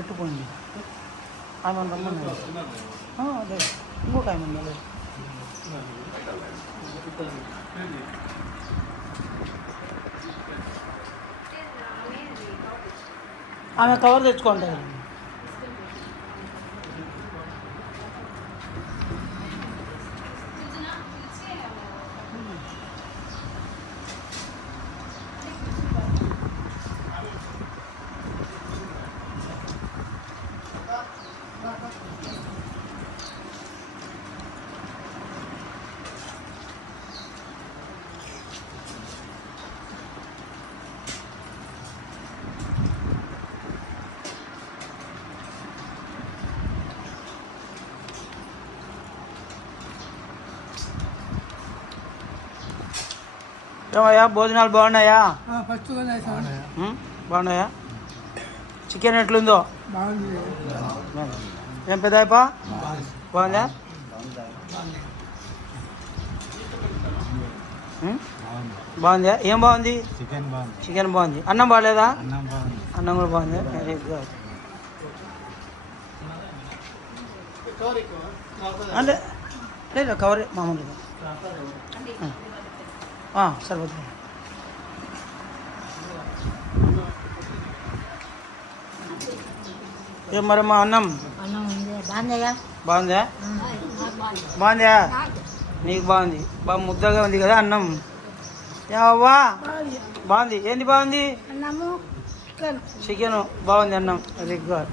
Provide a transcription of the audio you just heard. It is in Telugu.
పెట్టుకోండి ఆమె రమ్మని అదే ఇంకొక ఆమె ఉండాలి ఆమె కవర్ తెచ్చుకోండి ఏమయ్యా భోజనాలు బాగున్నాయా? బాగున్నాయా? చికెన్ ఎట్లుందో? ఏం పెద్దపా బాగుందా? బాగుందా? ఏం బాగుంది? చికెన్ బాగుంది. అన్నం బాగాలేదా? అన్నం కూడా బాగుంది. Very good. అంటే లేదు కవర్ మామూలుగా సరిపోతుంది. ఏం మరి మా అన్నం బాగుందా? బాగుందా? నీకు బాగుంది. బాగా ముద్దగా ఉంది కదా అన్నం. ఏవా బాగుంది. ఏంది బాగుంది? చికెన్ బాగుంది. అన్నం వెరీ గుడ్.